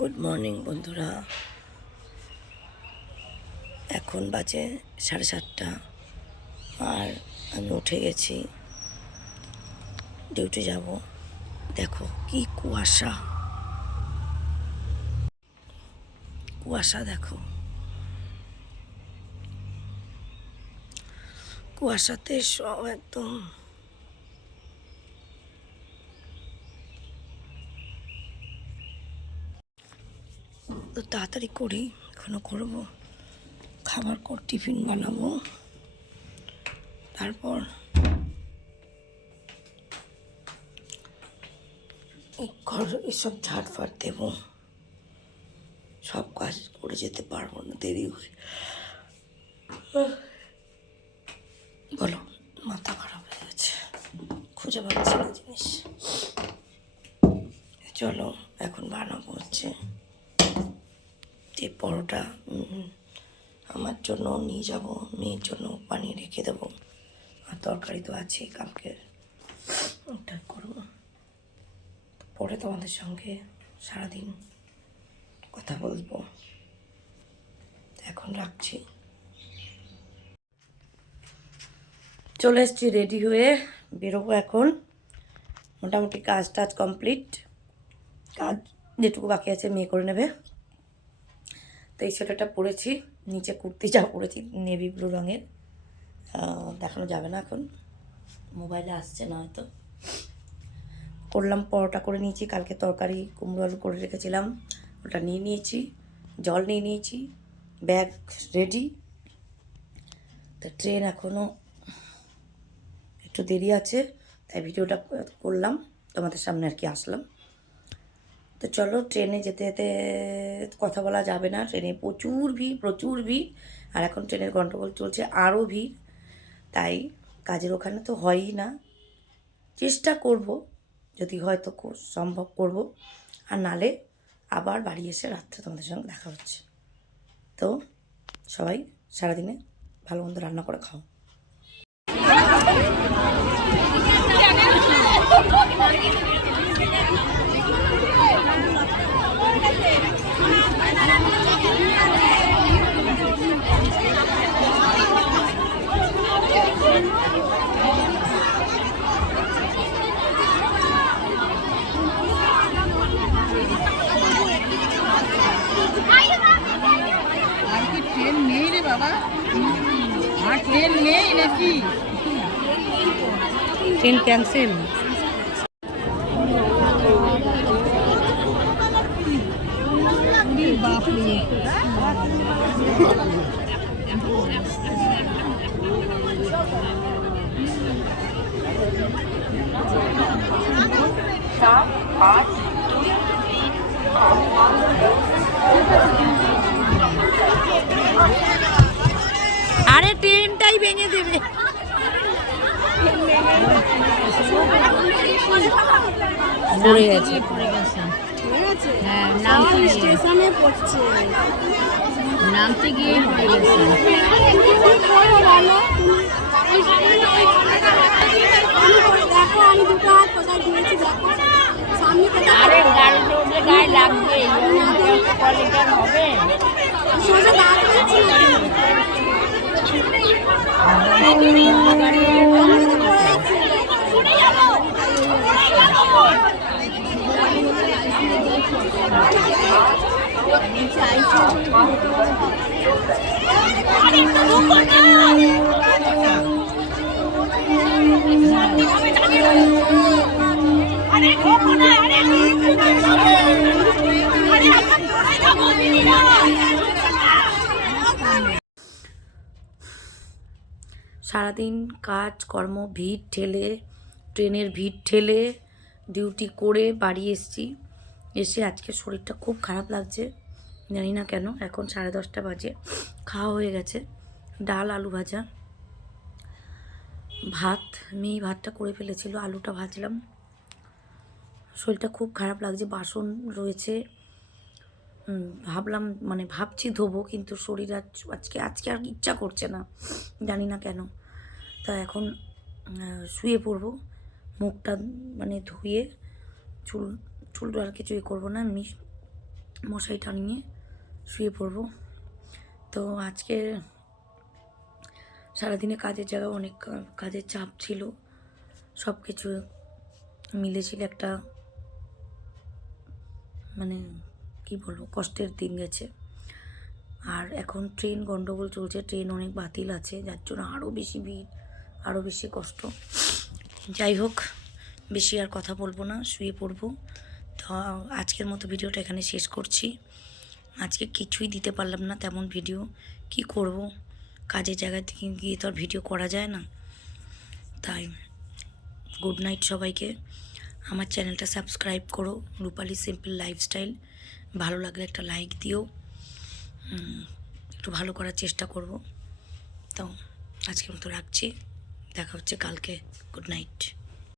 Good morning বন্ধুরা। এখন বাজে সাড়ে সাতটা। আর আমি উঠে গেছি। ডিউটি যাব। দেখো, কি কুয়াশা। কুয়াশা দেখো। কুয়াশাতে সব একদম তো তাড়াতাড়ি করি, এখনও করব। খাবার কর, টিফিন বানাবো। তারপর ঘর, এসব ঝাড় ফাট দেবো। সব কাজ করে যেতে পারব না, দেরি হয়ে বলো, মাথা খারাপ হয়ে গেছে। খুঁজে পাচ্ছি না জিনিস। চলো, এখন বানাবো হচ্ছে। যে পরোটা আমার জন্য নিয়ে যাব, মেয়ের জন্য বানিয়ে রেখে দেবো। আর তরকারি তো আছেই কালকে ওটা করব। পরে তোমাদের সঙ্গে সারাদিন কথা বলব। এখন রাখছি। চলে এসছি রেডি হয়ে বেরোবো এখন। মোটামুটি কাজ টাজ কমপ্লিট। কাজ যেটুকু বাকি আছে মেয়ে করে নেবে। তো এই সোয়েটারটা পরেছি, নিচে কুর্তি যা পরেছি নেভি ব্লু রঙের। দেখানো যাবে না এখন। মোবাইলে আসছে না হয়তো। করলাম, পরোটা করে নিয়েছি, কালকে তরকারি কুমড়ো আলু করে রেখেছিলাম। ওটা নিয়ে নিয়েছি, জল নিয়ে নিয়েছি, ব্যাগ রেডি তো ট্রেন এখনও একটু দেরি আছে, তাই ভিডিওটা করলাম, তোমাদের সামনে আর কি আসলাম। তো চলো ট্রেনে যেতে যেতে কথা বলা যাবে না। ট্রেনে প্রচুর ভিড় প্রচুর ভিড়। আর এখন ট্রেনের গন্ডগোল চলছে, আরও ভিড়। তাই কাজের ওখানে তো হয়ই না। চেষ্টা করব, যদি হয়তো কো- সম্ভব করব। আর নালে আবার বাড়ি এসে রাত্রে তোমাদের সঙ্গে দেখা হচ্ছে। তো সবাই সারাদিনে ভালো মন্দ রান্না করে খাও। ট্রেন নেই রে বাবা আর ট্রেন নেই নাকি ট্রেন ক্যান্সেল বাপরে আরে ট্রেনটাই ভেঙে দেবে। পড়ে গেছে। হ্যাঁ নামতে স্টেশনে পড়ছে নামতে গিয়ে পড়ে দেখো আমি দুটো হাত কোথায় দিয়েছি দেখো সামনে আরে গাড়ি উঠলে গায়ে লাগবে কোয়ালিটার হবে। সোজা করছি না। আমরা তো পড়ে যাচ্ছি। সারাদিন কাজ, কর্ম, ভিড় ঠেলে, ট্রেনের ভিড় ঠেলে ডিউটি করে বাড়ি এসছি। এসে আজকে শরীরটা খুব খারাপ লাগছে, জানি না কেন, এখন সাড়ে দশটা বাজে, খাওয়া হয়ে গেছে, ডাল, আলু ভাজা। ভাত, মেয়ে ভাতটা করে ফেলেছিল, আলুটা ভাজলাম। শরীরটা খুব খারাপ লাগছে, বাসন রয়েছে ভাবলাম মানে ভাবছি ধোবো, কিন্তু শরীর আজ, আজকে আজকে আর ইচ্ছা করছে না, জানি না কেন। তা এখন শুয়ে পড়ব, মুখটা মানে ধুয়ে, চুল চুল আর কিছু এ করব না এমনি মশারি টানিয়ে শুয়ে পড়ব। তো আজকে সারাদিনে কাজের জায়গায় অনেক কাজের চাপ ছিল সব কিছু মিলেছিল একটা মানে কি বলব, কষ্টের দিন গেছে। আর এখন ট্রেন গন্ডগোল চলছে, ট্রেন অনেক বাতিল আছে, যার জন্য আরও বেশি ভিড় আরও বেশি কষ্ট। যাই হোক, বেশি আর কথা বলব না, শুয়ে পড়ব। তো আজকের মতো ভিডিওটা এখানে শেষ করছি। আজকে কিছুই দিতে পারলাম না তেমন ভিডিও, কি করব? কাজের জায়গা থেকে গিয়ে তো আর ভিডিও করা যায় না। তাই, গুড নাইট সবাইকে। আমার চ্যানেলটা সাবস্ক্রাইব করো, রূপালি সিম্পল লাইফস্টাইল। ভালো লাগলে একটা লাইক দিও। একটু ভালো করার চেষ্টা করব। তো আজকে মতো রাখছি। দেখা হচ্ছে কালকে। Good night